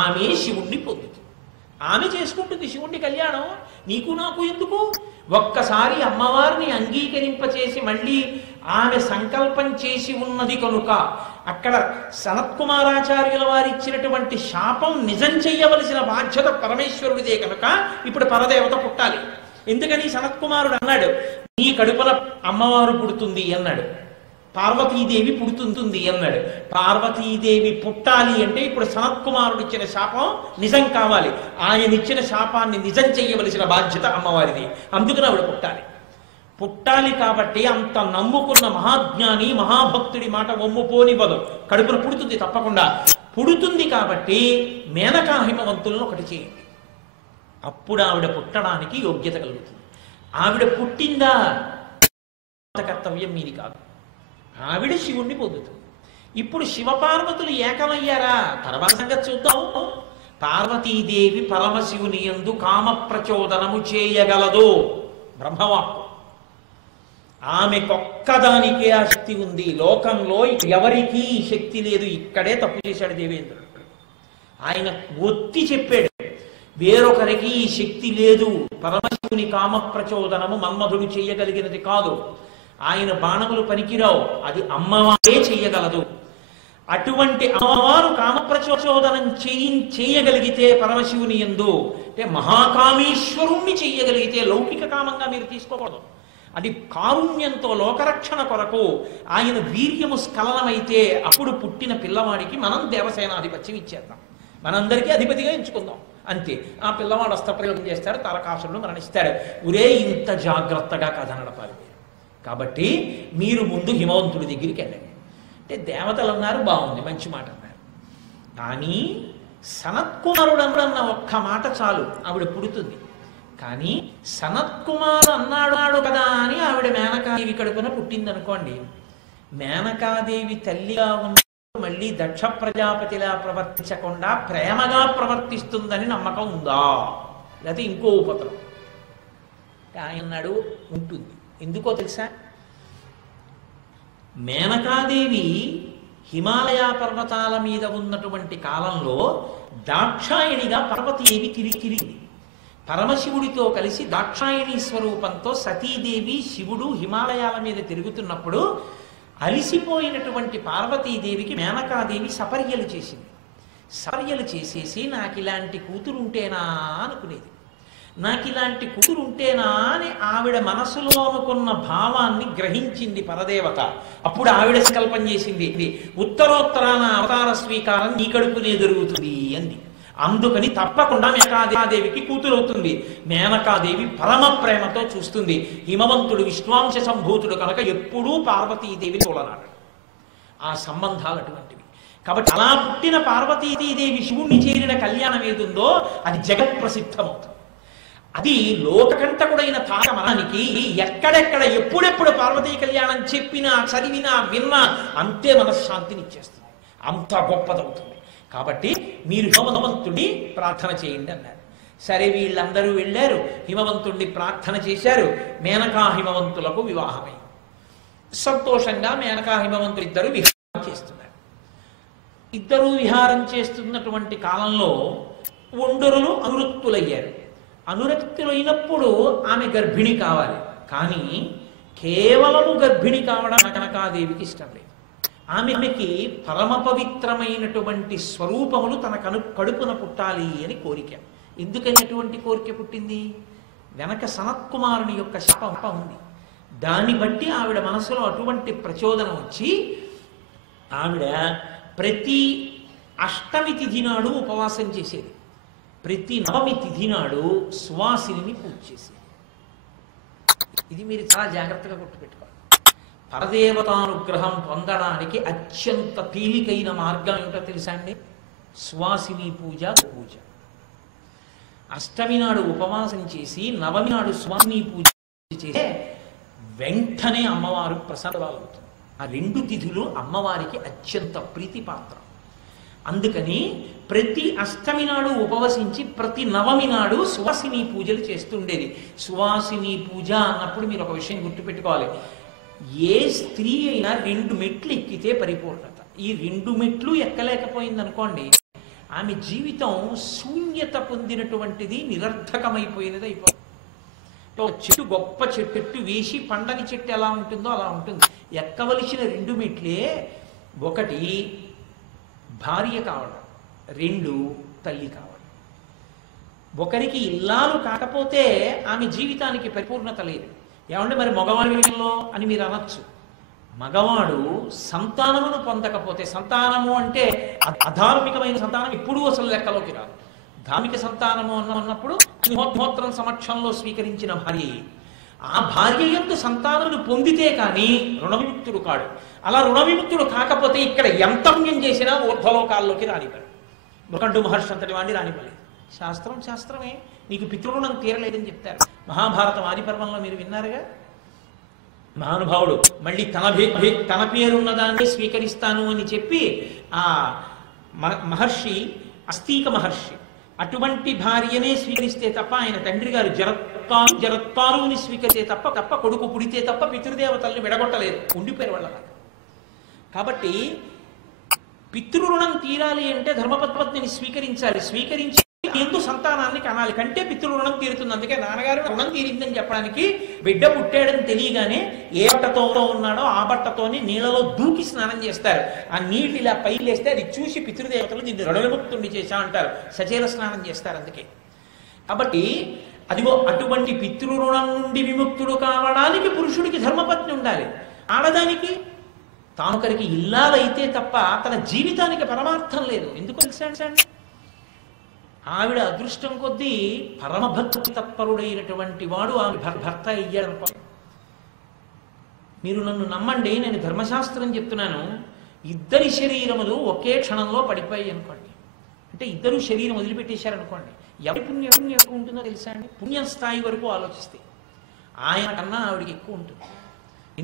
ఆమె శివుణ్ణి పొందుతుంది. ఆమె చేసుకుంటుంది శివుణ్ణి కళ్యాణం. నీకు నాకు ఎందుకు? ఒక్కసారి అమ్మవారిని అంగీకరింపచేసి మళ్ళీ ఆమె సంకల్పం చేసి ఉన్నది కనుక అక్కడ సనత్కుమారాచార్యుల వారు ఇచ్చినటువంటి శాపం నిజం చెయ్యవలసిన బాధ్యత పరమేశ్వరుడిదే కనుక ఇప్పుడు పరదేవత పుట్టాలి. ఎందుకని సనత్కుమారుడు అన్నాడు, నీ కడుపున అమ్మవారు పుడుతుంది అన్నాడు, పార్వతీదేవి పుడుతుంది అన్నాడు. పార్వతీదేవి పుట్టాలి అంటే ఇప్పుడు సనత్కుమారుడు ఇచ్చిన శాపం నిజం కావాలి. ఆయన ఇచ్చిన శాపాన్ని నిజం చెయ్యవలసిన బాధ్యత అమ్మవారిది. అందుకని ఆవిడ పుట్టాలి కాబట్టి అంత నమ్ముకున్న మహాజ్ఞాని మహాభక్తుడి మాట ఒమ్ముపోనివ్వదు. కడుపున పుడుతుంది, తప్పకుండా పుడుతుంది. కాబట్టి మేనకా హిమవంతులను ఒకటి చేయండి, అప్పుడు ఆవిడ పుట్టడానికి యోగ్యత కలుగుతుంది. ఆవిడ పుట్టిందా కర్తవ్యం మీది కాదు, ఆవిడ శివుణ్ణి పొందుతుంది. ఇప్పుడు శివపార్వతులు ఏకమయ్యారా? తర్వాత సంగతి చూద్దాం. పార్వతీదేవి పరమశివుని యందు కామ ప్రచోదనము చేయగలదు, బ్రహ్మవాక్కు. ఆమెకొక్కదానికే ఆ శక్తి ఉంది. లోకంలో ఎవరికీ ఈ శక్తి లేదు. ఇక్కడే తప్పు చేశాడు దేవేంద్రుడు. ఆయన ఒత్తి చెప్పాడు, వేరొకరికి ఈ శక్తి లేదు. పరమశివుని కామ ప్రచోదనము మన్మధుడు చేయగలిగినది కాదు. ఆయన బాణములు పనికిరావు, అది అమ్మవారే చెయ్యగలదు. అటువంటి అమ్మవారు కామప్రచోదనం చేయగలిగితే పరమశివుని యందు, అంటే మహాకామేశ్వరుణ్ణి చెయ్యగలిగితే, లౌకిక కామంగా మీరు తీసుకోకూడదు. అది కారుణ్యంతో లోకరక్షణ కొరకు ఆయన వీర్యము స్ఖలనమైతే అప్పుడు పుట్టిన పిల్లవాడికి మనం దేవసేనాధిపత్యం ఇచ్చేద్దాం, మనందరికీ అధిపతిగా ఎంచుకుందాం, అంతే. ఆ పిల్లవాడు అస్త్రప్రయోగం చేస్తాడు, తారకాసురుడు మరణిస్తాడు. ఒరే ఇంత జాగ్రత్తగా కథ నడపాలి. కాబట్టి మీరు ముందు హిమవంతుడి దగ్గరికి వెళ్ళండి అంటే దేవతలు అన్నారు, బాగుంది, మంచి మాట అన్నారు. కానీ సనత్కుమారుడు అన్న ఒక్క మాట చాలు, ఆవిడ పుడుతుంది. కానీ సనత్కుమారు అన్నాడు కదా అని ఆవిడ మేనకాదేవి కడుపున పుట్టింది అనుకోండి, మేనకాదేవి తల్లిగా ఉన్న మళ్ళీ దక్ష ప్రజాపతిలా ప్రవర్తించకుండా ప్రేమగా ప్రవర్తిస్తుందని నమ్మకం ఉందా? లేకపోతే ఇంకో ఉపద్రం ఆయన్నాడు ఉంటుంది. ఎందుకో తెలుసా? మేనకాదేవి హిమాలయ పర్వతాల మీద ఉన్నటువంటి కాలంలో దాక్షాయణిగా పార్వతీదేవి తిరిగింది. పరమశివుడితో కలిసి దాక్షాయణి స్వరూపంతో సతీదేవి శివుడు హిమాలయాల మీద తిరుగుతున్నప్పుడు అలిసిపోయినటువంటి పార్వతీదేవికి మేనకాదేవి సపర్యలు చేసింది. సపర్యలు చేసేసి నాకు ఇలాంటి కూతురుంటేనా అనుకునేది. నాకు ఇలాంటి కూతురుంటేనా అని ఆవిడ మనసులో అనుకున్న భావాన్ని గ్రహించింది పరదేవత. అప్పుడు ఆవిడ సంకల్పం చేసింది, ఉత్తరోత్తరాన అవతార స్వీకారం నీ కడుపునే జరుగుతుంది అంది. అందుకని తప్పకుండా మేనకాదేవికి కూతురవుతుంది. మేనకాదేవి పరమ ప్రేమతో చూస్తుంది. హిమవంతుడు విశ్వాంశ సంభూతుడు కనుక ఎప్పుడూ పార్వతీదేవిని తోలనాడు. ఆ సంబంధాలు అటువంటివి. కాబట్టి అలా పుట్టిన పార్వతీదేవి శివుణ్ణి చేరిన కళ్యాణం ఏదుందో అది జగత్ ప్రసిద్ధమవుతుంది. అది లోకకంటకుడైన తారమనానికి ఎక్కడెక్కడ ఎప్పుడెప్పుడు పార్వతీ కళ్యాణం చెప్పినా చదివినా విన్నా అంతే మనశ్శాంతినిచ్చేస్తుంది, అంత గొప్పదవుతుంది. కాబట్టి మీరు హిమవంతుడి ప్రార్థన చేయండి అన్నారు. సరే, వీళ్ళందరూ వెళ్ళారు, హిమవంతుడిని ప్రార్థన చేశారు. మేనకా హిమవంతులకు వివాహమై సంతోషంగా మేనకా హిమవంతులు ఇద్దరు విహారం చేస్తున్నారు. ఇద్దరూ విహారం చేస్తున్నటువంటి కాలంలో ఒండరులు అనురక్తులయ్యారు. అనురక్తులైనప్పుడు ఆమె గర్భిణి కావాలి. కానీ కేవలము గర్భిణి కావడం కనకాదేవికి ఇష్టం లేదు. ఆమెకి పరమ పవిత్రమైనటువంటి స్వరూపములు తన కడుపున పుట్టాలి అని కోరిక. ఎందుకని అటువంటి కోరిక పుట్టింది? వెనక సనత్కుమారుని యొక్క శాపం ఉంది. దాన్ని బట్టి ఆవిడ మనసులో అటువంటి ప్రచోదనం వచ్చి ఆవిడ ప్రతి అష్టమి తిథి నాడు ఉపవాసం చేసేది. ప్రతి నవమి తిథి నాడు సువాసిని పూజ చేసేది. ఇది మీరు చాలా జాగ్రత్తగా గుర్తుపెట్టుకోవాలి. పరదేవతానుగ్రహం పొందడానికి అత్యంత తేలికైన మార్గం ఏమిటో తెలుసా అండి? సువాసిని పూజ. అష్టమి నాడు ఉపవాసం చేసి నవమి నాడు సువాసిని పూజ చేస్తే వెంటనే అమ్మవారు ప్రసన్నరాలవుతుంది. ఆ రెండు తిథులు అమ్మవారికి అత్యంత ప్రీతిపాత్రం. అందుకని ప్రతి అష్టమి నాడు ఉపవసించి ప్రతి నవమి నాడు సువాసిని పూజలు చేస్తుండేది. సువాసిని పూజ అన్నప్పుడు మీరు ఒక విషయం గుర్తుపెట్టుకోవాలి. ఏ స్త్రీ అయినా 2 మెట్లు ఎక్కితే పరిపూర్ణత. ఈ 2 మెట్లు ఎక్కలేకపోయింది అనుకోండి, ఆమె జీవితం శూన్యత పొందినటువంటిది, నిరర్థకమైపోయినది అయిపోతుంది. చెట్టు గొప్ప చెట్టు వేసి పండని చెట్టు ఎలా ఉంటుందో అలా ఉంటుంది. ఎక్కవలసిన 2 మెట్లే, 1 భార్య కావడం, 2 తల్లి కావడం. ఒకరికి ఇల్లాలు కాకపోతే ఆమె జీవితానికి పరిపూర్ణత లేదు. ఏమంటే మరి మగవాడి విషయంలో అని మీరు అనొచ్చు. మగవాడు సంతానమును పొందకపోతే, సంతానము అంటే అధార్మికమైన సంతానం ఎప్పుడూ అసలు లెక్కలోకి రాదు. ధార్మిక సంతానము అన్నప్పుడు అగ్నిహోత్రం సమక్షంలో స్వీకరించిన భార్య, ఆ భార్య యందు సంతానమును పొందితే కానీ రుణవిముక్తుడు కాడు. అలా రుణవిముక్తుడు కాకపోతే ఇక్కడ ఎంత పుణ్యం చేసినా ఊర్ధ్వలోకాల్లోకి రానివ్వరు. మృకండు మహర్షి అంతటి వాడిని రానివ్వలేదు. శాస్త్రం శాస్త్రమే, నీకు పితృరుణం తీరలేదని చెప్తారు. మహాభారతం ఆది పర్వంలో మీరు విన్నారుగా. మహానుభావుడు మళ్ళీ తన పేరున్న దాన్ని స్వీకరిస్తాను అని చెప్పి ఆ మహర్షి, అస్తీక మహర్షి, అటువంటి భార్యనే స్వీకరిస్తే తప్ప, ఆయన తండ్రి గారు జరత్కారుని స్వీకరిస్తే తప్ప కొడుకు పుడితే తప్ప పితృదేవతల్ని విడగొట్టలేదు, ఉండిపోయారు వాళ్ళ. కాబట్టి పితృరుణం తీరాలి అంటే ధర్మపత్నిని స్వీకరించాలి. స్వీకరించి ఎందు సంతానాన్ని కనాలి, కంటే పితృరుణం తీరుతుంది. అందుకే నాన్నగారు రుణం తీరిందని చెప్పడానికి బిడ్డ పుట్టాడని తెలియగానే ఏ బట్టతో ఉన్నాడో ఆ బట్టతోని నీళ్ళలో దూకి స్నానం చేస్తారు. ఆ నీళ్ళు ఇలా పైలేస్తే అది చూసి పితృదేవతలు దీన్ని రుణవిముక్తుడిని చేశా అంటారు, సచేల స్నానం చేస్తారు. అందుకే కాబట్టి అదిగో అటువంటి పితృరుణం నుండి విముక్తుడు కావడానికి పురుషుడికి ధర్మపత్ని ఉండాలి. ఆడదానికి తానొకరికి ఇల్లాలైతే తప్ప తన జీవితానికి పరమార్థం లేదు. ఎందుకు తెలుసా? ఆవిడ అదృష్టం కొద్దీ పరమభక్తి తత్పరుడైనటువంటి వాడు ఆమె భర్త అయ్యాడనుకో. మీరు నన్ను నమ్మండి, నేను ధర్మశాస్త్రం చెప్తున్నాను. 2 శరీరములు ఒకే క్షణంలో పడిపోయాయి అనుకోండి, అంటే 2 శరీరం వదిలిపెట్టేశారనుకోండి, ఎవరి పుణ్యం ఎక్కువ ఉంటుందో తెలుసా అండి? పుణ్యం స్థాయి వరకు ఆలోచిస్తే ఆయన కన్నా ఆవిడికి ఎక్కువ ఉంటుంది.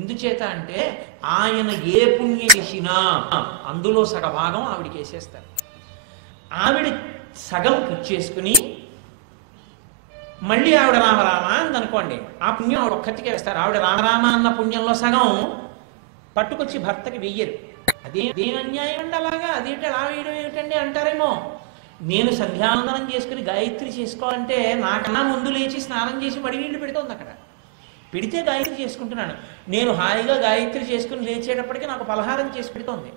ఎందుచేత అంటే ఆయన ఏ పుణ్యం చేసినా అందులో సగభాగం ఆవిడికి వేసేస్తారు. ఆవిడ సగం పుచ్చేసుకుని మళ్ళీ ఆవిడ రామరామ అందనుకోండి, ఆ పుణ్యం ఆవిడ ఒక్కటికే వేస్తారు. ఆవిడ రామరామ అన్న పుణ్యంలో సగం పట్టుకొచ్చి భర్తకి వెయ్యరు. అదేం అన్యాయం అండి అలాగా, అదేంటి అలా వేయడం ఏమిటండి అంటారేమో. నేను సంధ్యావందనం చేసుకుని గాయత్రి చేసుకోవాలంటే నాకన్నా ముందు లేచి స్నానం చేసి మడి నీళ్లు పెడుతోంది. అక్కడ పెడితే గాయత్రి చేసుకుంటున్నాను. నేను హాయిగా గాయత్రి చేసుకుని లేచేటప్పటికీ నాకు పలహారం చేసి పెడుతోంది.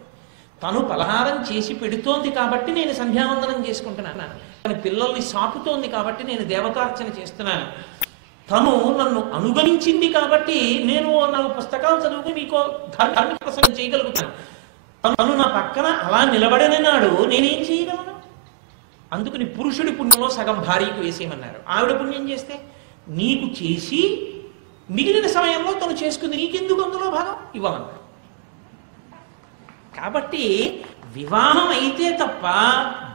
తను పలహారం చేసి పెడుతోంది కాబట్టి నేను సంధ్యావందనం చేసుకుంటున్నాను. తన పిల్లల్ని సాకుతోంది కాబట్టి నేను దేవతార్చన చేస్తున్నాను. తను నన్ను అనుగమించింది కాబట్టి నేను 4 పుస్తకాలు చదువుకుని మీకు ధార్మిక ప్రసంగం చేయగలుగుతాను. తను నా పక్కన అలా నిలబడిన నాడు నేనేం చేయగలను? అందుకని పురుషుడి పుణ్యంలో సగం భార్యకు వేసేయమన్నారు. ఆవిడ పుణ్యం చేస్తే నీకు చేసి మిగిలిన సమయంలో తను చేసుకుంది, నీకెందుకు అందులో భాగం ఇవ్వాలన్నారు. కాబట్టి వివాహం అయితే తప్ప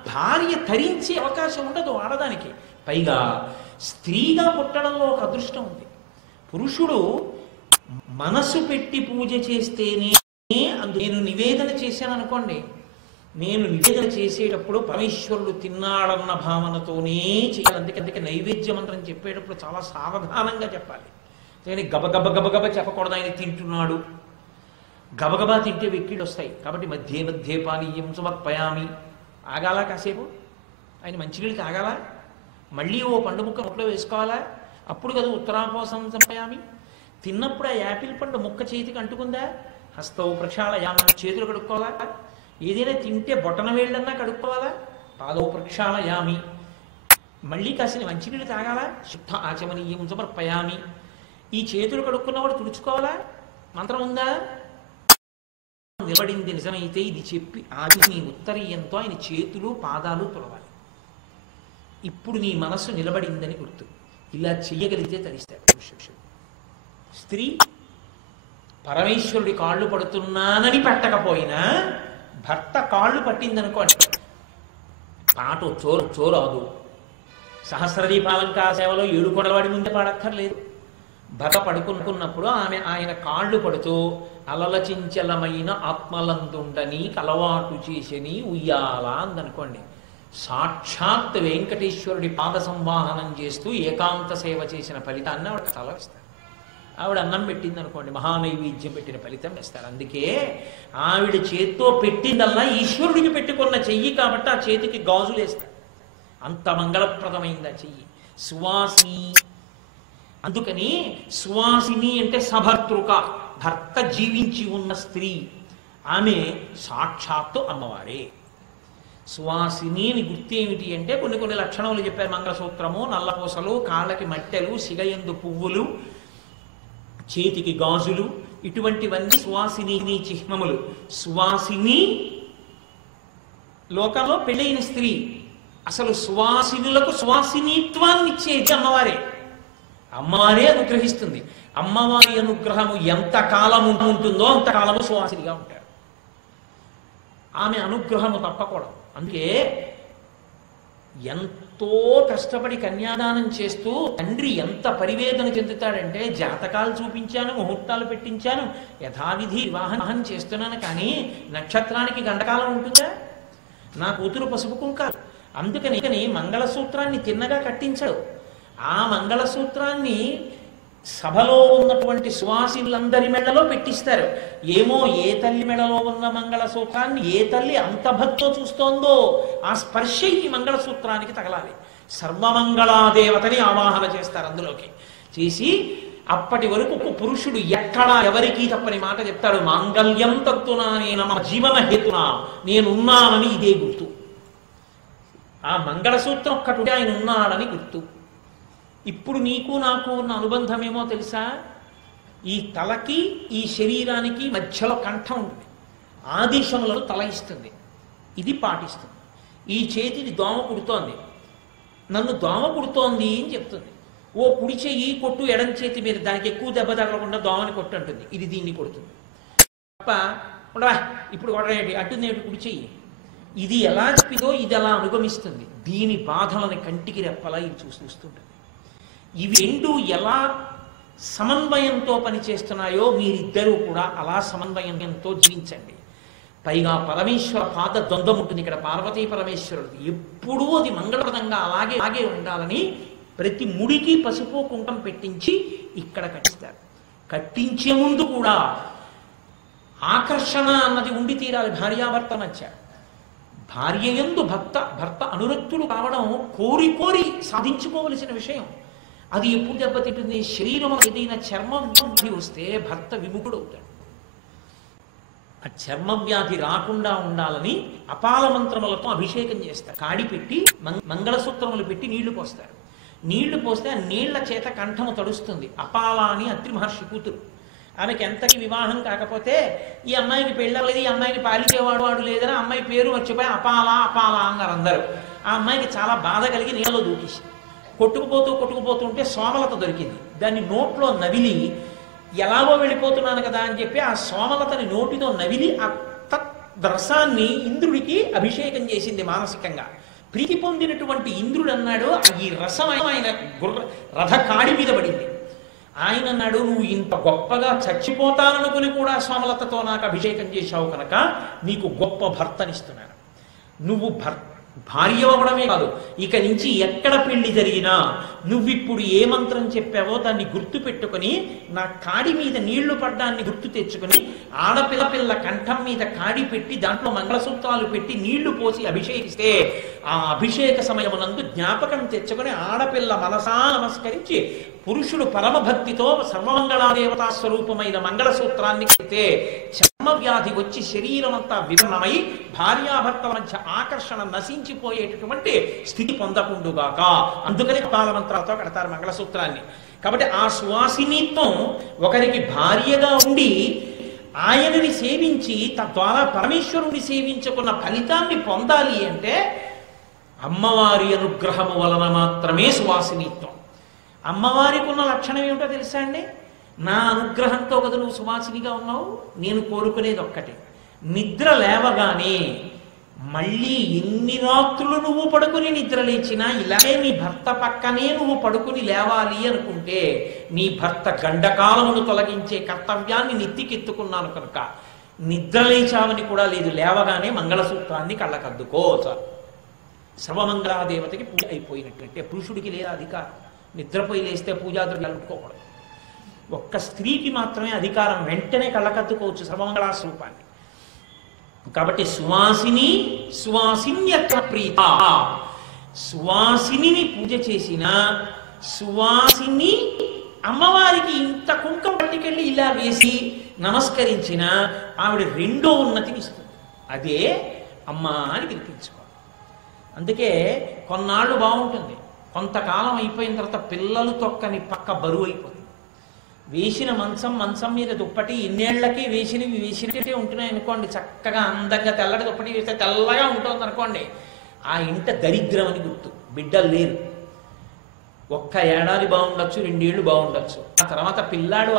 భార్య తరించే అవకాశం ఉండదు ఆడదానికి. పైగా స్త్రీగా పుట్టడంలో ఒక అదృష్టం ఉంది. పురుషుడు మనసు పెట్టి పూజ చేస్తేనే నేను నివేదన చేశాను అనుకోండి, నేను నివేదన చేసేటప్పుడు పరమేశ్వరుడు తిన్నాడన్న భావనతోనే చేయాలి. అందుకే నైవేద్య మంత్రం చెప్పేటప్పుడు చాలా సావధానంగా చెప్పాలి. కానీ గబగబ చెప్పకూడదు. ఆయన తింటున్నాడు, గబగబా తింటే వెక్కిళ్ళు వస్తాయి. కాబట్టి మధ్య పానీయం సమర్పయామి, ఆగాల కాసేపు, ఆయన మంచినీళ్ళు తాగాల, మళ్ళీ ఓ పండు ముక్క నోట్లో వేసుకోవాలా, అప్పుడు కదా ఉత్తరాపోసం సంపయామి. తిన్నప్పుడు ఆ యాపిల్ పండు ముక్క చేతికి అంటుకుందా, హస్తవు ప్రక్షాళయామి, చేతులు కడుక్కోవాలా. ఏదైనా తింటే బొటన వేళ్ళన్నా కడుక్కోవాలా, పాదవు ప్రక్షాళయామి. మళ్ళీ కాసిన మంచినీళ్ళు తాగాల, శుద్ధ ఆచమనీయం సమర్పయామి. ఈ చేతులు కడుక్కున్నవాడు తుడుచుకోవాలా, మంత్రం ఉందా? నిలబడింది నిజమైతే ఇది చెప్పి ఆది నీ ఉత్తరీయంతో ఆయన చేతులు పాదాలు తొలవాలి. ఇప్పుడు నీ మనస్సు నిలబడిందని గుర్తు. ఇలా చెయ్యగలిగితే తరిస్తాడు పురుషుడు. స్త్రీ పరమేశ్వరుడి కాళ్ళు పడుతున్నానని పట్టకపోయినా భర్త కాళ్ళు పట్టిందనుకోండి, పాట చోరాదు. సహస్రదీపాలంకార సేవలో 7 కొడలవాడి ముందే పాడక్కర్లేదు. భర్త పడుకున్నప్పుడు ఆయన కాళ్ళు పడుతూ అలలచించలమైన ఆత్మలందుండని కలవాటు చేసని ఉయ్యాల అందనుకోండి, సాక్షాత్ వెంకటేశ్వరుడి పాద సంవాహనం చేస్తూ ఏకాంత సేవ చేసిన ఫలితాన్ని ఆవిడ తలవిస్తారు. ఆవిడ అన్నం పెట్టింది అనుకోండి, మహానైవేద్యం పెట్టిన ఫలితం ఇస్తారు. అందుకే ఆవిడ చేత్తో పెట్టిందల్లా ఈశ్వరుడికి పెట్టుకున్న చెయ్యి కాబట్టి ఆ చేతికి గాజులు వేస్తారు. అంత మంగళప్రదమైంది ఆ చెయ్యి. సువాసిని, అందుకని సువాసిని అంటే సభర్తృక, భర్త జీవించి ఉన్న స్త్రీ, ఆమె సాక్షాత్తు అమ్మవారే. సువాసిని అని గుర్తు ఏమిటి అంటే కొన్ని కొన్ని లక్షణములు చెప్పారు. మంగళసూత్రము, నల్లపూసలు, కాళ్ళకి మట్టెలు, సిగయందు పువ్వులు, చేతికి గాజులు, ఇటువంటివన్నీ సువాసిని చిహ్నములు. సువాసిని లోకంలో పెళ్ళైన స్త్రీ. అసలు సువాసినులకు సువాసినిత్వాన్ని ఇచ్చేది అమ్మవారే. అమ్మవారే అనుగ్రహిస్తుంది. అమ్మవారి అనుగ్రహము ఎంత కాలము ఉంటుందో అంతకాలము సువాసినిగా ఉంటారు. ఆమె అనుగ్రహము తప్పకూడదు. అందుకే ఎంతో కష్టపడి కన్యాదానం చేస్తూ తండ్రి ఎంత పరివేదన చెందుతాడంటే, జాతకాలు చూపించాను, ముహూర్తాలు పెట్టించాను, యథావిధి వివాహం చేస్తున్నాను, కానీ నక్షత్రానికి గండకాలం ఉంటుందా? నా కూతురు పసుపు కుంకాలు. అందుకని మంగళసూత్రాన్ని తిన్నగా కట్టించడు. ఆ మంగళసూత్రాన్ని సభలో ఉన్నటువంటి సువాసినులందరి మెడలో పెట్టిస్తారు. ఏమో ఏ తల్లి మెడలో ఉన్న మంగళసూత్రాన్ని ఏ తల్లి అంత భక్తో చూస్తోందో ఆ స్పర్శ ఈ మంగళసూత్రానికి తగలాలి. సర్వమంగళాదేవతని ఆవాహన చేస్తారు. అందులోకి చేసి అప్పటి వరకు పురుషుడు ఎక్కడా ఎవరికీ తప్పని మాట చెప్తాడు. మాంగళ్యం తత్తునా నేను జీవన హేతునా, నేనున్నానని ఇదే గుర్తు. ఆ మంగళసూత్రం ఒక్కటి ఆయన ఉన్నాడని గుర్తు. ఇప్పుడు నీకు నాకు ఉన్న అనుబంధం ఏమో తెలుసా? ఈ తలకి ఈ శరీరానికి మధ్యలో కంఠం ఉంటుంది. ఆదేశములను తల ఇస్తుంది, ఇది పాటిస్తుంది. ఈ చేతిని దోమ కుడుతోంది, నన్ను దోమ కుడుతోంది అని చెప్తుంది. ఓ కుడి చెయ్యి కొట్టు, ఎడం చేతి మీద, దానికి ఎక్కువ దెబ్బ తగలకుండా దోమని కొట్టు అంటుంది. ఇది దీన్ని కొడుతుంది తప్ప ఉండవా ఇప్పుడు కొట్టనేటి అడ్డునేటి కుడి చెయ్యి. ఇది ఎలా చెప్పిందో ఇది ఎలా అనుగమిస్తుంది. దీని బాధలని కంటికి రెప్పలా ఇది చూస్తుంటుంది. ఇవి రెండు ఎలా సమన్వయంతో పనిచేస్తున్నాయో మీరిద్దరూ కూడా అలా సమన్వయంతో జీవించండి. పైగా పరమేశ్వర పాద ద్వంద్వం ఉంటుంది ఇక్కడ. పార్వతీ పరమేశ్వరుడు ఎప్పుడూ అది మంగళప్రదంగా అలాగే ఉండాలని ప్రతి ముడికి పసుపు కుంకం పెట్టించి ఇక్కడ కట్టిస్తారు. కట్టించే ముందు కూడా ఆకర్షణ అన్నది ఉండి తీరాలి భార్యాభర్త మధ్య. భార్య యందు భర్త అనురక్తుడు కావడం కోరి సాధించుకోవలసిన విషయం. అది ఎప్పుడు దెబ్బతింటుంది? శరీరం ఏదైనా చర్మం వ్యాధి వస్తే భర్త విముఖుడు అవుతాడు. ఆ చర్మ వ్యాధి రాకుండా ఉండాలని అపాల మంత్రములతో అభిషేకం చేస్తారు. కాడి పెట్టి మంగళసూత్రములు పెట్టి నీళ్లు పోస్తారు. నీళ్లు పోస్తే ఆ నీళ్ల చేత కంఠము తడుస్తుంది. అపాల అని అత్రి మహర్షి కూతురు. ఆమెకి ఎంతకి వివాహం కాకపోతే ఈ అమ్మాయికి పెళ్ళవలేదు, ఈ అమ్మాయికి పాలిచేవాడు లేదని అమ్మాయి పేరు మర్చిపోయి అపాల అన్నారు అందరూ. ఆ అమ్మాయికి చాలా బాధ కలిగి నీళ్ళలో దూకేసి కొట్టుకుపోతుంటే సోమలత దొరికింది. దాన్ని నోట్లో నవిలి ఎలాగో వెళ్ళిపోతున్నాను కదా అని చెప్పి ఆ సోమలతని నోటితో నవిలి ఆ రసాన్ని ఇంద్రుడికి అభిషేకం చేసింది మానసికంగా. ప్రీతి పొందినటువంటి ఇంద్రుడు అన్నాడు, ఈ రసం ఆయన రథ కాడి మీద పడింది. ఆయన అన్నాడు, నువ్వు ఇంత గొప్పగా చచ్చిపోతాననుకుని కూడా సోమలతతో నాకు అభిషేకం చేశావు కనుక నీకు గొప్ప భర్తనిస్తున్నాను. నువ్వు భార్య అవ్వడమే కాదు, ఇక నుంచి ఎక్కడ పెళ్లి జరిగినా నువ్విప్పుడు ఏ మంత్రం చెప్పావో దాన్ని గుర్తు పెట్టుకుని నా కాడి మీద నీళ్లు పడ్డాన్ని గుర్తు తెచ్చుకుని ఆడపిల్ల కంఠం మీద కాడి పెట్టి దాంట్లో మంగళసూత్రాలు పెట్టి నీళ్లు పోసి అభిషేకిస్తే ఆ అభిషేక సమయమునందు జ్ఞాపకం తెచ్చుకుని ఆడపిల్ల మనసా నమస్కరించి పురుషుడు పరమభక్తితో సర్వమంగళాదేవతా స్వరూపమైన మంగళసూత్రాన్ని కడితే చర్మ వ్యాధి వచ్చి శరీరం అంతా విభిన్నమై భార్యాభర్తల మధ్య ఆకర్షణ నశించిపోయేటటువంటి స్థితి పొందకుండుగాక. అందుకని పాలమంత్రాలతో కడతారు మంగళసూత్రాన్ని. కాబట్టి ఆ సువాసినిత్వం ఒకరికి భార్యగా ఉండి ఆయనని సేవించి తద్వారా పరమేశ్వరుని సేవించుకున్న ఫలితాన్ని పొందాలి అంటే అమ్మవారి అనుగ్రహము వలన మాత్రమే సువాసినిత్వం. అమ్మవారికి ఉన్న లక్షణం ఏమిటో తెలుసా అండి? నా అనుగ్రహంతో కదా నువ్వు సువాసినిగా ఉన్నావు. నేను కోరుకునేది ఒక్కటే, నిద్ర లేవగానే మళ్ళీ ఎన్ని రాత్రులు నువ్వు పడుకుని నిద్ర లేచినా ఇలాగే నీ భర్త పక్కనే నువ్వు పడుకుని లేవాలి అనుకుంటే నీ భర్త గండకాలమును తొలగించే కర్తవ్యాన్ని నెత్తికెత్తుకున్నాను కనుక నిద్ర లేచావని కూడా లేదు, లేవగానే మంగళసూత్రాన్ని కళ్ళకద్దుకో చాలు. సర్వమంగళాదేవతకి పూజ అయిపోయినట్టే. పురుషుడికి లేదా అధికారం నిద్రపోయి లేస్తే పూజాద్రవ్యాలు ముట్టుకోకూడదు. ఒక్క స్త్రీకి మాత్రమే అధికారం, వెంటనే కళ్ళకత్తుకోవచ్చు సర్వమంగళా స్వరూపాన్ని. కాబట్టి సువాసిని సువాసిన్యత్ర ప్రీత, సువాసిని పూజ చేసిన సువాసిని అమ్మవారికి ఇంత కుంకుమ పట్టుకెళ్ళి ఇలా వేసి నమస్కరించిన ఆవిడ రెండో ఉన్నతిని ఇస్తుంది. అదే అమ్మా అని పిలిపించుకోవాలి. అందుకే కొన్నాళ్ళు బాగుంటుంది, కొంతకాలం అయిపోయిన తర్వాత పిల్లలు తొక్కని పక్క బరువు అయిపోతుంది. వేసిన మంచం మీద దుప్పటి ఇన్నేళ్లకి వేసినట్టే ఉంటున్నాయి అనుకోండి, చక్కగా అందంగా తెల్లటి దుప్పటి వేస్తే తెల్లగా ఉంటుంది అనుకోండి, ఆ ఇంట దరిద్రం అని గుర్తు. బిడ్డలు లేరు, ఒక్క ఏడాది బాగుండొచ్చు, 2 ఏళ్ళు బాగుండొచ్చు. ఆ తర్వాత పిల్లాడు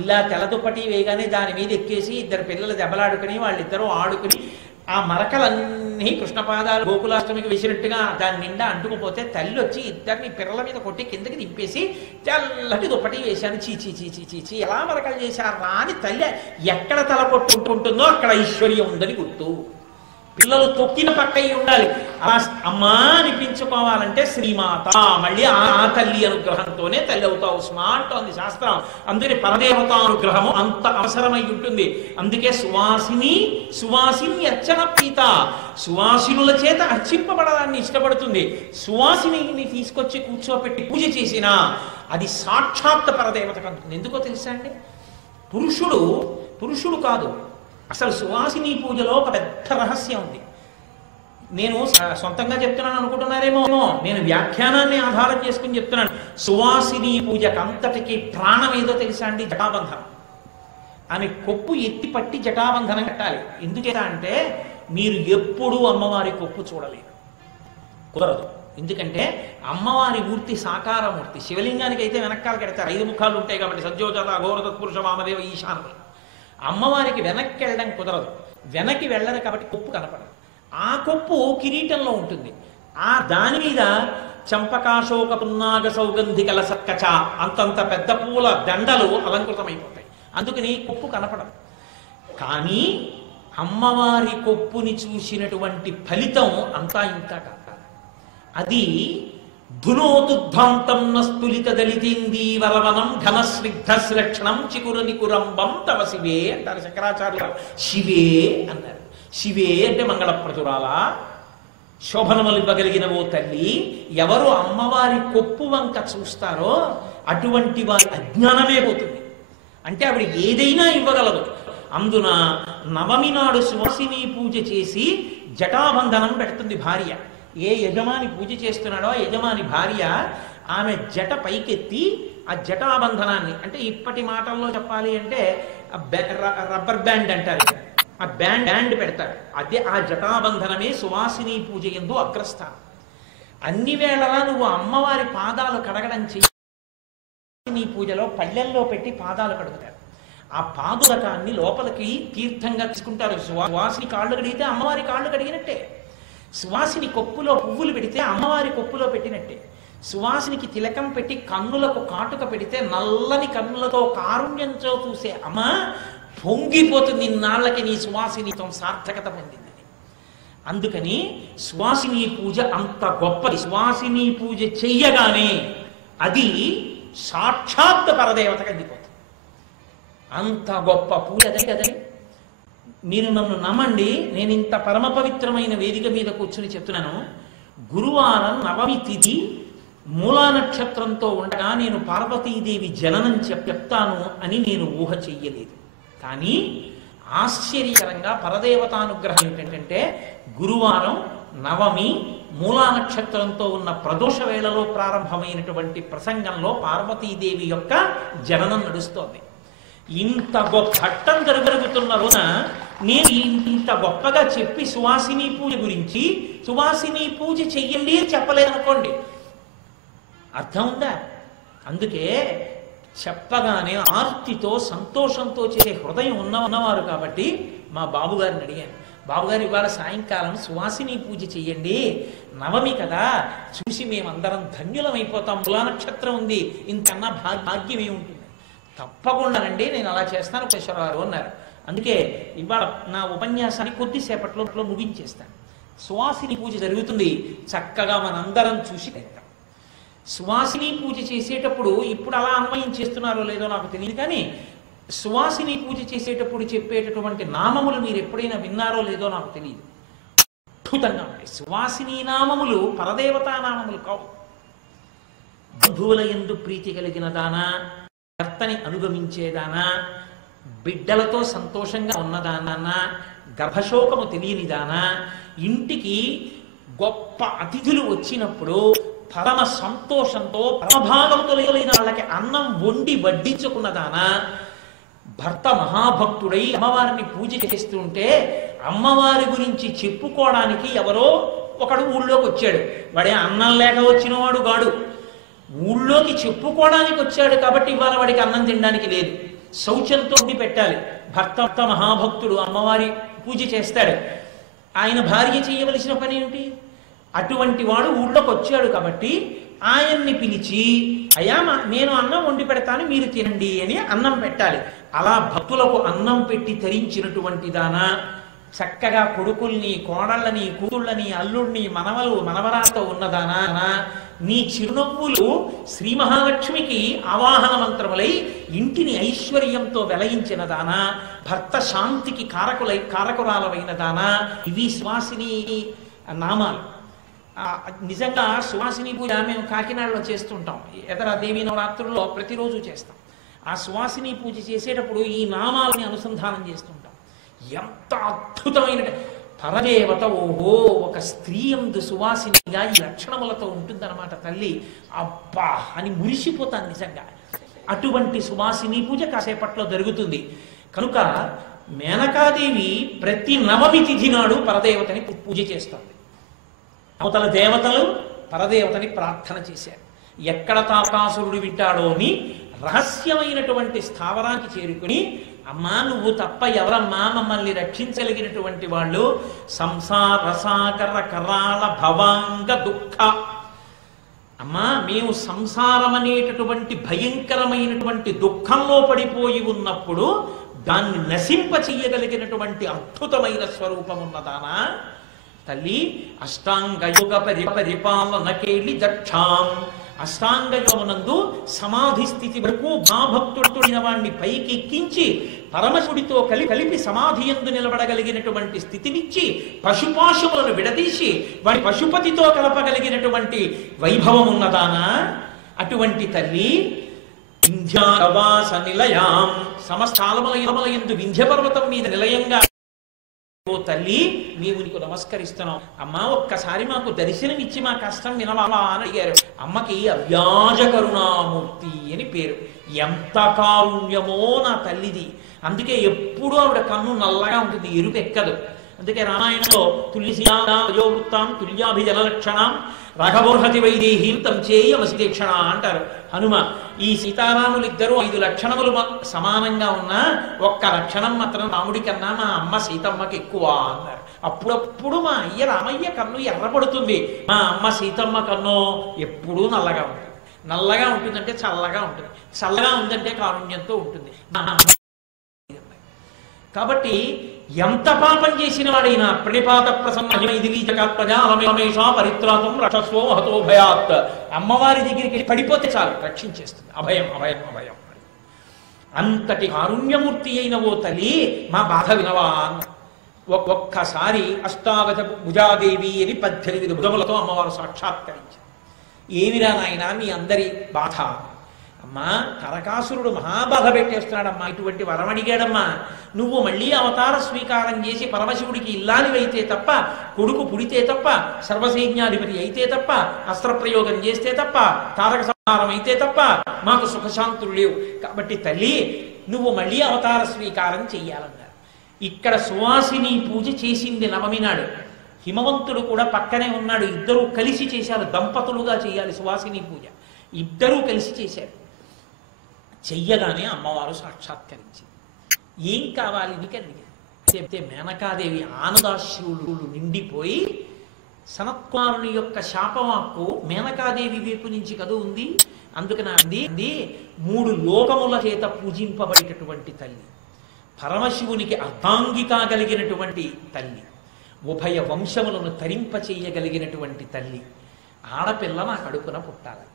ఇలా తెల్ల దుప్పటి వేయగానే దాని మీద ఎక్కేసి ఇద్దరు పిల్లలు దెబ్బలాడుకుని వాళ్ళిద్దరూ ఆడుకుని ఆ మరకలన్నీ కృష్ణపాదాలు గోకులాష్టమికి వేసినట్టుగా దాని నిండా అంటుకుపోతే తల్లి వచ్చి ఇద్దరిని పిల్లల మీద కొట్టి కిందకి దింపేసి తెల్లటి దుప్పటి వేశాను, చీచీ చీచీ చీచీ ఎలా మరకలు చేశారా అని తల్లి ఎక్కడ తల కొట్టుకుంటుందో అక్కడ ఐశ్వర్యం ఉందని గుర్తు. పిల్లలు తొక్కిన పక్క ఉండాలి. అమ్మా అనిపించుకోవాలంటే శ్రీమాత, మళ్ళీ ఆ తల్లి అనుగ్రహంతోనే తల్లి అవుతావు స్మా అంటోంది శాస్త్రం. అందుకని పరదేవతానుగ్రహము అంత అవసరమై ఉంటుంది. అందుకే సువాసిని అర్చన ప్రీత, సువాసినుల చేత అర్చింపబడడాన్ని ఇష్టపడుతుంది. సువాసిని తీసుకొచ్చి కూర్చోపెట్టి పూజ చేసినా అది సాక్షాత్ పరదేవతకు అందుతుంది. ఎందుకో తెలుసా అండి, పురుషుడు కాదు. అసలు సువాసిని పూజలో ఒక పెద్ద రహస్యం ఉంది. నేను సొంతంగా చెప్తున్నాను అనుకుంటున్నారేమో, నేను వ్యాఖ్యానాన్ని ఆధారం చేసుకుని చెప్తున్నాను. సువాసిని పూజకు అంతటికి ప్రాణం ఏదో తెలుసా అండి, జటాబంధనం. ఆమె కొప్పు ఎత్తి పట్టి జటాబంధనం కట్టాలి. ఎందుచేత అంటే మీరు ఎప్పుడూ అమ్మవారి కొప్పు చూడలేరు, కుదరదు. ఎందుకంటే అమ్మవారి మూర్తి సాకారమూర్తి. శివలింగానికి అయితే వెనక్కాలు కడతారు, 5 ముఖాలు ఉంటాయి కాబట్టి సజ్జోజాత అఘోర తత్పురుష వామదేవ ఈశానులు. అమ్మవారికి వెనక్కి వెళ్ళడం కుదరదు, వెనక్కి వెళ్ళరు కాబట్టి కొప్పు కనపడదు. ఆ కొప్పు కిరీటంలో ఉంటుంది. ఆ దాని మీద చంపకాశోక పున్నాగ సౌగంధికల సక్కచ అంతంత పెద్ద పూల దండలు అలంకృతమైపోతాయి. అందుకని కొప్పు కనపడదు. కానీ అమ్మవారి కొప్పుని చూసినటువంటి ఫలితం అంతా ఇంత కాదు. అది ధునోతుద్ధాంతం నస్తులిత దళితేందీవరవనం ఘనస్నిగ్ధశ్లక్షణం చికురనికురంబం తవ శివే అంటారు శంకరాచార్యులు. శివే అన్నారు. శివే అంటే మంగళప్రచురాల, శోభనములివ్వగలిగిన ఓ తల్లి. ఎవరు అమ్మవారి కొప్పు వంక చూస్తారో అటువంటి వారి అజ్ఞానమే పోతుంది. అంటే ఆవిడ ఏదైనా ఇవ్వగలదు. అందున నవమి నాడు సువాసిని పూజ చేసి జటాబంధనం పెడుతుంది భార్య. ఏ యజమాని పూజ చేస్తున్నాడో యజమాని భార్య ఆమె జట పైకెత్తి ఆ జటాబంధనాన్ని, అంటే ఇప్పటి మాటల్లో చెప్పాలి అంటే రబ్బర్ బ్యాండ్ అంటారు, ఆ బ్యాండ్ పెడతారు. అదే ఆ జటాబంధనమే సువాసిని పూజ యందు అగ్రస్థానం. అన్ని వేళలా నువ్వు అమ్మవారి పాదాలు కడగడం చెయ్యి. నీ పూజలో పళ్ళెల్లో పెట్టి పాదాలు కడుగుతారు. ఆ పాదురకాన్ని లోపలికి తీర్థంగా తీసుకుంటారు. సువాసిని కాళ్ళు కడిగితే అమ్మవారి కాళ్ళు కడిగినట్టే. సువాసిని కొప్పులో పువ్వులు పెడితే అమ్మవారి కొప్పులో పెట్టినట్టే. సువాసినికి తిలకం పెట్టి కన్నులకు కాటుక పెడితే నల్లని కన్నులతో కారుణ్యంతో చూసే అమ్మ పొంగిపోతుంది. ఇన్నాళ్ళకి నీ సువాసినితో సార్థకత పొందింది. అందుకని సువాసిని పూజ అంత గొప్పది. సువాసిని పూజ చెయ్యగానే అది సాక్షాత్ పరదేవతకు అందిపోతుంది. అంత గొప్ప పూజ అదే. మీరు నన్ను నమ్మండి, నేను ఇంత పరమ పవిత్రమైన వేదిక మీద కూర్చుని చెప్తున్నాను. గురువారం నవమి తిథి మూలా నక్షత్రంతో ఉండగా నేను పార్వతీదేవి జననం చెప్తాను అని నేను ఊహ చెయ్యలేదు. కానీ ఆశ్చర్యకరంగా పరదేవతానుగ్రహం ఏంటంటే గురువారం నవమి మూలా నక్షత్రంతో ఉన్న ప్రదోష వేళలో ప్రారంభమైనటువంటి ప్రసంగంలో పార్వతీదేవి యొక్క జననం నడుస్తోంది. ఇంత గొప్ప ఘట్టం జరుగుతున్న రోజున నేను ఇంత గొప్పగా చెప్పి సువాసిని పూజ గురించి సువాసిని పూజ చెయ్యండి అని చెప్పలేదనుకోండి, అర్థం ఉందా? అందుకే చెప్పగానే ఆర్తితో సంతోషంతో చేసే హృదయం ఉన్నవారు కాబట్టి మా బాబుగారిని అడిగాను, బాబుగారు ఇవాళ సాయంకాలం సువాసిని పూజ చెయ్యండి, నవమి కదా, చూసి మేమందరం ధన్యులమైపోతాం, మూలా నక్షత్రం ఉంది, ఇంకన్నా భాగ్యం ఏముంటుంది. తప్పకుండానండి నేను అలా చేస్తాను కేశవరావు అన్నారు. అందుకే ఇవాళ నా ఉపన్యాసాన్ని కొద్దిసేపట్లో ముగించేస్తాను. సువాసిని పూజ జరుగుతుంది, చక్కగా మనందరం చూసి వెళ్తాం. సువాసిని పూజ చేసేటప్పుడు ఇప్పుడు అలా అన్వయం చేస్తున్నారో లేదో నాకు తెలియదు, కానీ సువాసిని పూజ చేసేటప్పుడు చెప్పేటటువంటి నామములు మీరు ఎప్పుడైనా విన్నారో లేదో నాకు తెలియదు. అద్భుతంగా ఉంటాయి. సువాసిని నామములు పరదేవతా నామములు కావు. బంధువుల యందు ప్రీతి కలిగిన దానా, భర్తని అనుగమించేదానా, బిడ్డలతో సంతోషంగా ఉన్నదానా, గర్భశోకము తెలియనిదానా, ఇంటికి గొప్ప అతిథులు వచ్చినప్పుడు పరమ సంతోషంతో పరమభాగంతో లేని వాళ్ళకి అన్నం వండి వడ్డించుకున్నదానా, భర్త మహాభక్తుడై అమ్మవారిని పూజ చేస్తుంటే అమ్మవారి గురించి చెప్పుకోవడానికి ఎవరో ఒకడు ఊళ్ళోకి వచ్చాడు. వాడే అన్నం లేక వచ్చినవాడు గాడు, ఊళ్ళోకి చెప్పుకోవడానికి వచ్చాడు కాబట్టి ఇవాళ వాడికి అన్నం తినడానికి లేదు. శౌచంతో ఉండి పెట్టాలి. భర్త మహాభక్తుడు అమ్మవారి పూజ చేస్తాడు, ఆయన భార్య చేయవలసిన పని ఏమిటి? అటువంటి వాడు ఊళ్ళోకి వచ్చాడు కాబట్టి ఆయన్ని పిలిచి, అయ్యా నేను అన్నం వండి పెడతాను మీరు తినండి అని అన్నం పెట్టాలి. అలా భక్తులకు అన్నం పెట్టి తరించినటువంటి దానా, చక్కగా కొడుకుల్ని, కోడళ్ళని, కూతుళ్ళని, అల్లుడిని, మనవలు, మనవరాతో ఉన్నదానా, నీ చిరునవ్వులు శ్రీ మహాలక్ష్మికి ఆవాహన మంత్రములై ఇంటిని ఐశ్వర్యంతో వెలయించిన దానా, భర్త శాంతికి కారకురాలమైన దానా, ఇవి సువాసిని నామాలు. నిజంగా సువాసిని పూజ మేము కాకినాడలో చేస్తుంటాం. ఎదర దేవీ నవరాత్రుల్లో ప్రతిరోజు చేస్తాం. ఆ సువాసిని పూజ చేసేటప్పుడు ఈ నామాలని అనుసంధానం చేస్తుంటాం. ఎంత అద్భుతమైన పరదేవత! ఓహో, ఒక స్త్రీ యందు సువాసినిగా ఈ లక్షణములతో ఉంటుందన్నమాట తల్లి. అబ్బా అని మురిసిపోతాను నిజంగా. అటువంటి సువాసిని పూజ కాసేపట్లో జరుగుతుంది. కనుక మేనకాదేవి ప్రతి నవమి తిథి నాడు పరదేవతని పూజ చేస్తుంది. అవతల దేవతలు పరదేవతని ప్రార్థన చేశారు. ఎక్కడ తారకాసురుడు వింటాడో అని రహస్యమైనటువంటి స్థావరానికి చేరుకుని, అమ్మా నువ్వు తప్ప ఎవరమ్మా మమ్మల్ని రక్షించగలిగినటువంటి వాళ్ళు? సంసార సాగర కరాళ భవాంగ దుఃఖ. అమ్మా మేము సంసారం అనేటటువంటి భయంకరమైనటువంటి దుఃఖంలో పడిపోయి ఉన్నప్పుడు దాన్ని నశింప చెయ్యగలిగినటువంటి అద్భుతమైన స్వరూపం ఉన్నదానా తల్లి. అష్టాంగయోగ పరిపాలనకేళి దక్షాం. అష్టాంగయోగమునందు సమాధి స్థితి వరకు మహాభక్తుడైన వాణ్ణి పైకి ఎక్కించి పరమశుడితో కలిపి సమాధి యందు నిలబడగలిగినటువంటి స్థితినిచ్చి పశుపాశములను విడదీసి వాడి పశుపతితో కలపగలిగినటువంటి వైభవం ఉన్నదానా అటువంటి తల్లి. వింధ్యావాస నిలయాం. సమస్తాలముల యందు వింధ్య పర్వతం మీద నిలయంగా ఓ తల్లి నీవు నీకు నమస్కరిస్తున్నాం. అమ్మా ఒక్కసారి మాకు దర్శనమిచ్చి మా కష్టం వినవా అని అడిగారు. అమ్మకి అవ్యాజ కరుణామూర్తి అని పేరు. ఎంత కారుణ్యమో నా తల్లిది. అందుకే ఎప్పుడూ ఆవిడ కన్ను నల్లగా ఉంటుంది, ఎరుపు ఎక్కదు. అందుకే రామాయణంలో తుల్యవృత్తాం తుల్యాభిజల లక్షణం రాఘవోర్హతి వైదేహీం తం చేయమసిదీక్షణ అంటారు హనుమ. ఈ సీతారాములిద్దరూ 5 లక్షణములు సమానంగా ఉన్నా ఒక్క లక్షణం మాత్రం రాముడి కన్నా మా అమ్మ సీతమ్మకి ఎక్కువ అన్నారు. అప్పుడప్పుడు మా అయ్య రామయ్య కన్ను ఎర్రపడుతుంది, మా అమ్మ సీతమ్మ కన్ను ఎప్పుడూ నల్లగా ఉంటుంది. నల్లగా ఉంటుందంటే చల్లగా ఉంటుంది, చల్లగా ఉందంటే కారుణ్యంతో ఉంటుంది. కాబట్టి ఎంత పాపం చేసిన వాడైనా ప్రణిపాత ప్రసన్నమేషా పరిత్రాతం రక్షస్వో హతో భయాత్. అమ్మవారి దగ్గరికి పడిపోతే చాలు రక్షించేస్తుంది. అభయం అభయం అభయం. అంతటి కారుణ్యమూర్తి అయిన ఓ తల్లి మా బాధ వినవా. ఒక్కసారి అష్టాదశ భుజాదేవి అని 18 భుజములతో అమ్మవారు సాక్షాత్కరించారు. ఏమిరా నాయన మీ అందరి బాధ? అమ్మా తారకాసురుడు మహాబాధ పెట్టేస్తున్నాడమ్మా, ఇటువంటి వరం అడిగాడమ్మా. నువ్వు మళ్ళీ అవతార స్వీకారం చేసి పరమశివుడికి ఇల్లాలివైతే తప్ప, కొడుకు పుడితే తప్ప, సర్వసైన్యాధిపతి అయితే తప్ప, అస్త్రప్రయోగం చేస్తే తప్ప, తారక సంహారం అయితే తప్ప మాకు సుఖశాంతులు లేవు. కాబట్టి తల్లి నువ్వు మళ్ళీ అవతార స్వీకారం చెయ్యాలన్నారు. ఇక్కడ సువాసిని పూజ చేసింది నవమి నాడు. హిమవంతుడు కూడా పక్కనే ఉన్నాడు. ఇద్దరూ కలిసి చేశారు. దంపతులుగా చేయాలి సువాసిని పూజ. ఇద్దరూ కలిసి చేశారు. చెయ్యగానే అమ్మవారు సాక్షాత్కరించింది. ఏం కావాలి నీకు అడిగారు. చెప్తే మేనకాదేవి ఆనందాశ్రులు నిండిపోయి, సనత్కుమారుని యొక్క శాపవాక్కు మేనకాదేవి వైపు నుంచి కదూ ఉంది. అందుకని అంది 3 లోకముల చేత పూజింపబడేటటువంటి తల్లి, పరమశివునికి అర్ధాంగి కాగలిగినటువంటి తల్లి, ఉభయ వంశములను తరింప చేయగలిగినటువంటి తల్లి. ఆడపిల్ల నా కడుపున పుట్టాలి.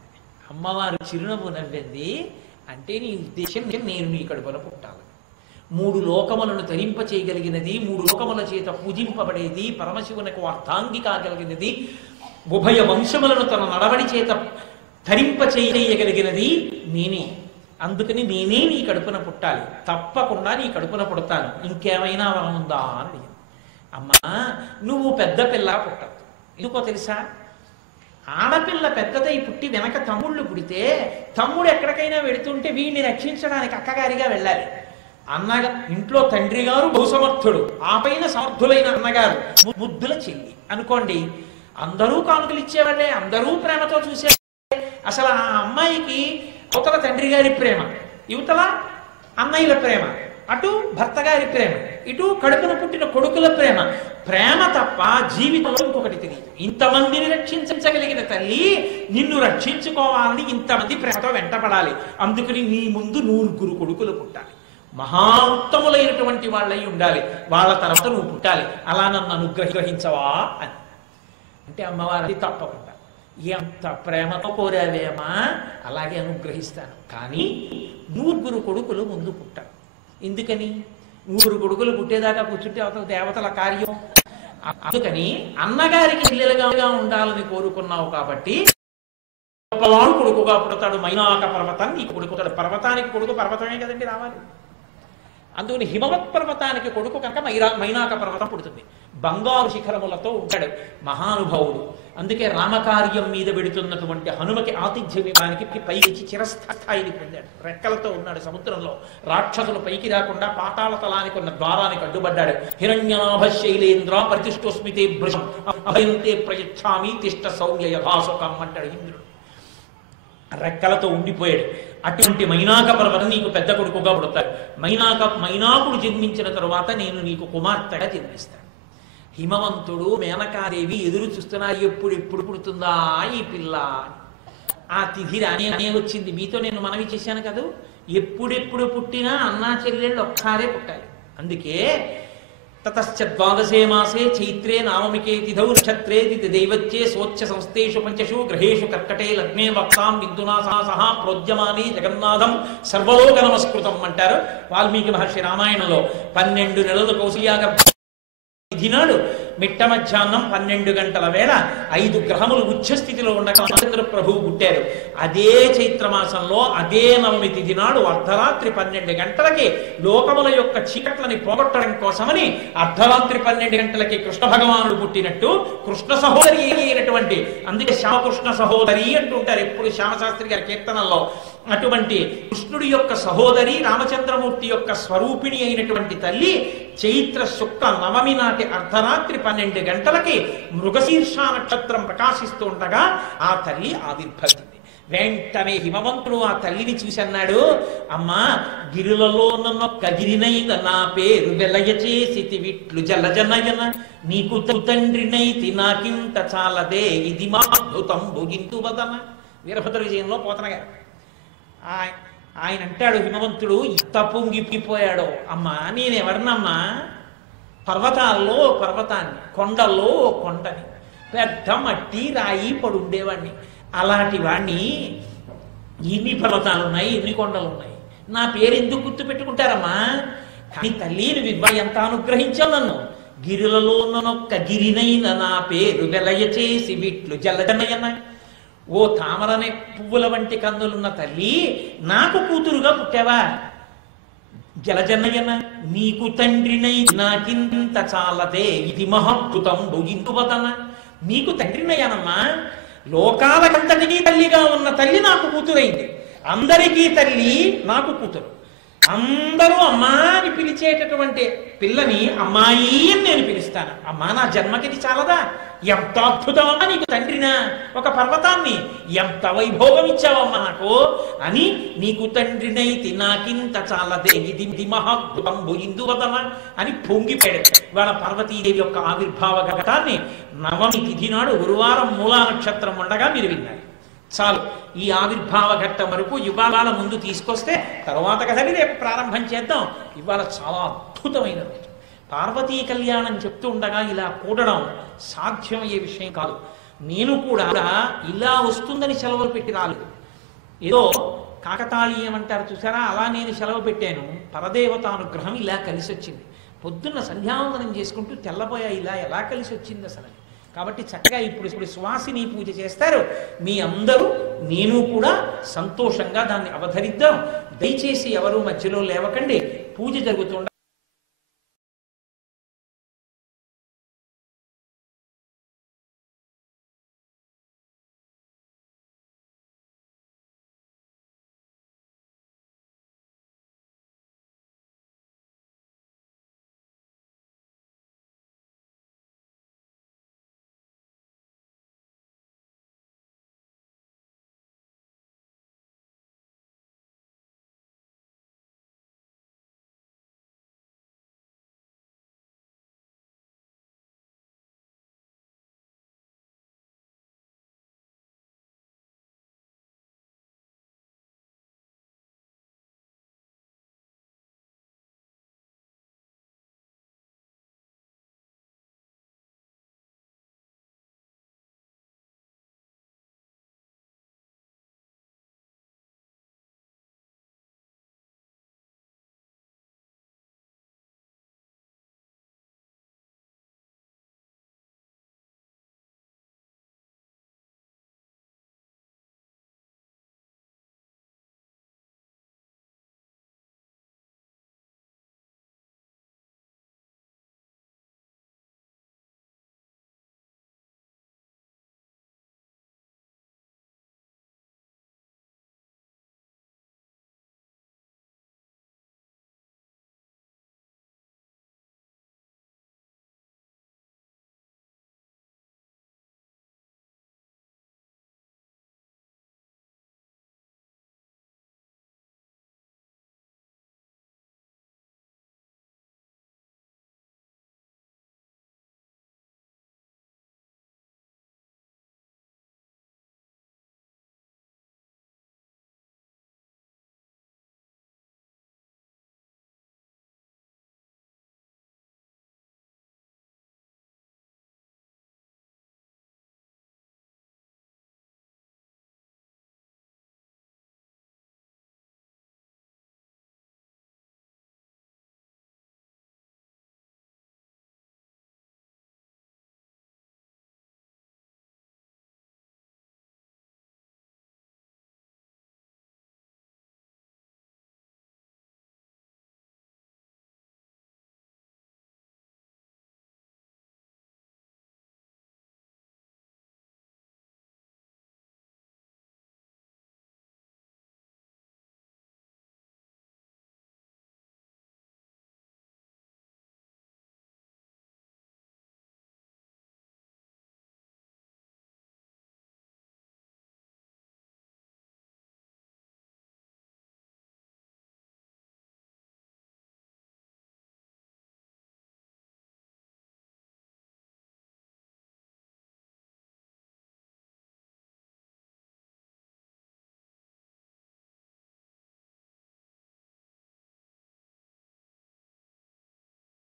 అమ్మవారు చిరునవ్వు నవ్వింది. అంటే నీ ఉద్దేశం నేను నీ కడుపున పుట్టాలి. 3 లోకములను ధరింప చేయగలిగినది, 3 లోకముల చేత పూజింపబడేది, పరమశివునకు అర్థాంగి కాగలిగినది, ఉభయ వంశములను తన నడవడి చేత ధరింప చేయగలిగినది నేనే. అందుకని నేనే నీ కడుపున పుట్టాలి, తప్పకుండా నీ కడుపున పుడతాను, ఇంకేమైనా వరం ఉందా అని అడిగింది. అమ్మా, నువ్వు పెద్ద పిల్ల పుట్టదు. ఎందుకో తెలుసా? ఆడపిల్ల పెద్దదై పుట్టి వెనక తమ్ముళ్ళు పుడితే తమ్ముడు ఎక్కడికైనా వెళుతుంటే వీడిని రక్షించడానికి అక్కగారిగా వెళ్ళాలి. అన్నగా ఇంట్లో తండ్రి గారు బహుసమర్థుడు, ఆ పైన సమర్థులైన అన్నగారు, ముద్దుల చెల్లి అనుకోండి. అందరూ కానుకలు ఇచ్చేవాళ్ళే, అందరూ ప్రేమతో చూసేవాళ్ళే. అసలు ఆ అమ్మాయికి అవతల తండ్రి గారి ప్రేమ, యువతల అన్నయ్యల ప్రేమ, అటు భర్త గారి ప్రేమ, ఇటు కడుపున పుట్టిన కొడుకుల ప్రేమ, ప్రేమ తప్ప జీవితంలో ఇంకొకటి తెలియదు. ఇంతమందిని రక్షించగలిగిన తల్లి నిన్ను రక్షించుకోవాలని ఇంతమంది ప్రేమతో వెంటపడాలి. అందుకని నీ ముందు 9 కొడుకులు పుట్టాలి, మహా ఉత్తములైనటువంటి వాళ్ళై ఉండాలి, వాళ్ళ తర్వాత నువ్వు పుట్టాలి. అలా నన్ను అనుగ్రహించవా అని అంటే అమ్మవారి తప్పకుండా, ఎంత ప్రేమతో కోరావేమా, అలాగే అనుగ్రహిస్తాను. కానీ 9 కొడుకులు ముందు పుట్టాలి. ఎందుకని? 9 కొడుకులు పుట్టేదాకా కూర్చుంటే అవతల దేవతల కార్యం. అందుకని అన్నగారికి ఇల్లలుగా ఉండాలని కోరుకున్నావు కాబట్టి గొప్పవాడు కొడుకుగా పుడతాడు. మైనాక పర్వతాన్ని నీకు కొడుకుతాడు. పర్వతానికి కొడుకు పర్వతమే కదండి రావాలి. అందుకని హిమవత్ పర్వతానికి కొడుకు కనుక మైనాక పర్వతం పుడుతుంది. బంగారు శిఖరములతో ఉంటాడు మహానుభావుడు. అందుకే రామకార్యం మీద పెడుతున్నటువంటి హనుమకి ఆతిథ్యం ఇవ్వడానికి పైకి చిరస్థాయిని పొందాడు. రెక్కలతో ఉన్నాడు సముద్రంలో. రాక్షసులు పైకి రాకుండా పాతాళ తలానికి ఉన్న ద్వారానికి అడ్డుపడ్డాడు. హిరణ్యనాభ శైలేంద్ర ప్రతిష్టోస్మితే భృశం అభయంతే ప్రయచ్ఛామి తిష్ట సౌమ్య యథాసుకం అంటాడు ఇంద్రుడు. రెక్కలతో ఉండిపోయాడు. అటువంటి మైనాక పర్వతం నీకు పెద్ద కొడుకుగా పుడతాడు. మైనాకుడు జన్మించిన తరువాత నేను నీకు కుమార్తెగా జన్మిస్తాను. హిమవంతుడు మేనకాదేవి ఎదురు చూస్తున్నారు, ఎప్పుడు పుడుతుందా ఈ పిల్ల. ఆ తిథి రానే వచ్చింది. మీతో నేను మనవి చేశాను కదా, ఎప్పుడెప్పుడు పుట్టినా అన్నా చెల్లెళ్ళు ఒక్కసారే పుట్టాలి. అందుకే తతశ్చ ద్వాదశే మాసే చైత్రే నామమికే తిథౌ నక్షత్రే దైవత్యే స్వచ్ఛ సంస్థేషు పంచషు గ్రహేషు కర్కటే లగ్నే వక్తాం బిందునా సహా ప్రోద్యమాని జగన్నాథం సర్వలోక నమస్కృతం అంటారు వాల్మీకి మహర్షి రామాయణంలో. 12 నెలలు కౌశల్యాగ తిథినాడు మిట్ట మధ్యాహ్నం 12 గంటల వేళ 5 గ్రహములు ఉచ్చస్థితిలో ఉండగా చంద్ర ప్రభువు పుట్టారు. అదే చైత్రమాసంలో అదే నవమి తిథి నాడు అర్ధరాత్రి 12 గంటలకి లోకముల యొక్క చీకట్లని పోగొట్టడం కోసమని అర్ధరాత్రి 12 గంటలకి కృష్ణ భగవానుడు పుట్టినట్టు కృష్ణ సహోదరి అయినటువంటి, అందుకే శ్యామకృష్ణ సహోదరి అంటుంటారు ఎప్పుడు శ్యామశాస్త్రి గారి కీర్తనల్లో. అటువంటి కృష్ణుడి యొక్క సహోదరి రామచంద్రమూర్తి యొక్క స్వరూపిణి అయినటువంటి తల్లి చైత్ర శుక్ల నవమి నాటి అర్ధరాత్రి 12 గంటలకి మృగశీర్ష నక్షత్రం ప్రకాశిస్తూ ఉండగా ఆ తల్లి ఆవిర్భవించింది. వెంటనే హిమవంతుడు ఆ తల్లిని చూసి అన్నాడు, అమ్మా గిరులలో నన్నొక్క గిరినైన నా పేరు వెలయ చేసి విట్లు జలజనయన నీకు తండ్రినైతి నాకింత చాలదే ఇది మా అద్భుతంబు గింతు వదన. వీరభద్ర విజయంలో పోతన గారు ఆయన అంటాడు, హిమవంతుడు ఎంత పొంగిపోయాడో. అమ్మా నేనెవరినమ్మా, పర్వతాల్లో పర్వతాన్ని, కొండల్లో కొండని, పెద్ద మట్టి రాయి పడుండేవాడిని. అలాంటి వాణ్ణి ఎన్ని పర్వతాలు ఉన్నాయి, ఎన్ని కొండలు ఉన్నాయి, నా పేరు ఎందుకు గుర్తు పెట్టుకుంటారమ్మా? కానీ తల్లి నువ్వు ఎంత అనుగ్రహించావు నన్ను. గిరులలో నొక్క గిరినైన నా పేరు వెలయ చేసి విట్లు జలజనయన. ఓ తామరనే పువ్వుల వంటి కన్నులున్న తల్లి నాకు కూతురుగా పుట్టావా? జలజనయన నీకు తండ్రినై నాకింత చాలదే ఇది మహాద్భుతం ఇందువదన. నీకు తండ్రినయ్యానమ్మా, లోకాలకంతటికీ తల్లిగా ఉన్న తల్లి నాకు కూతురైంది. అందరికీ తల్లి నాకు కూతురు. అందరూ అమ్మా అని పిలిచేటటువంటి పిల్లని అమ్మాయి అని నేను పిలుస్తాను. అమ్మా నా జన్మకిది చాలదా? ఎంత అద్భుతమమ్మా నీకు తండ్రినా, ఒక పర్వతాన్ని ఎంత వైభోగం ఇచ్చావమ్మా నాకు అని. నీకు తండ్రినైతి నాకింత చాలదే ఇది మహాద్భుతంబు ఇందువదన అని పొంగిపోయాడు. ఇవాళ పార్వతీదేవి యొక్క ఆవిర్భావ ఘటాన్ని నవమి తిథి నాడు గురువారం మూలా నక్షత్రం ఉండగా మీరు విన్నారు. చాలు, ఈ ఆవిర్భావ ఘట్టం వరకు ఇవాళ ముందు తీసుకొస్తే తర్వాత కదండి రేపు ప్రారంభం చేద్దాం. ఇవాళ చాలా అద్భుతమైన రోజు. పార్వతీ కళ్యాణం చెప్తూ ఉండగా ఇలా కూడడం సాధ్యమయ్యే విషయం కాదు. నేను కూడా ఇలా వస్తుందని సెలవులు పెట్టి రాలేదు. ఏదో కాకతాళీయం అంటారు చూసారా, అలా నేను సెలవు పెట్టాను. పరదేవతానుగ్రహం ఇలా కలిసి వచ్చింది. పొద్దున్న సంధ్యావందనం చేసుకుంటూ తెల్లబోయా, ఇలా ఎలా కలిసి వచ్చింది అసలు. కాబట్టి చక్కగా ఇప్పుడు సువాసిని పూజ చేస్తారు. మీ అందరూ నేను కూడా సంతోషంగా దాన్ని అవధరిద్దాం. దయచేసి ఎవరు మధ్యలో లేవకండి. పూజ జరుగుతుండ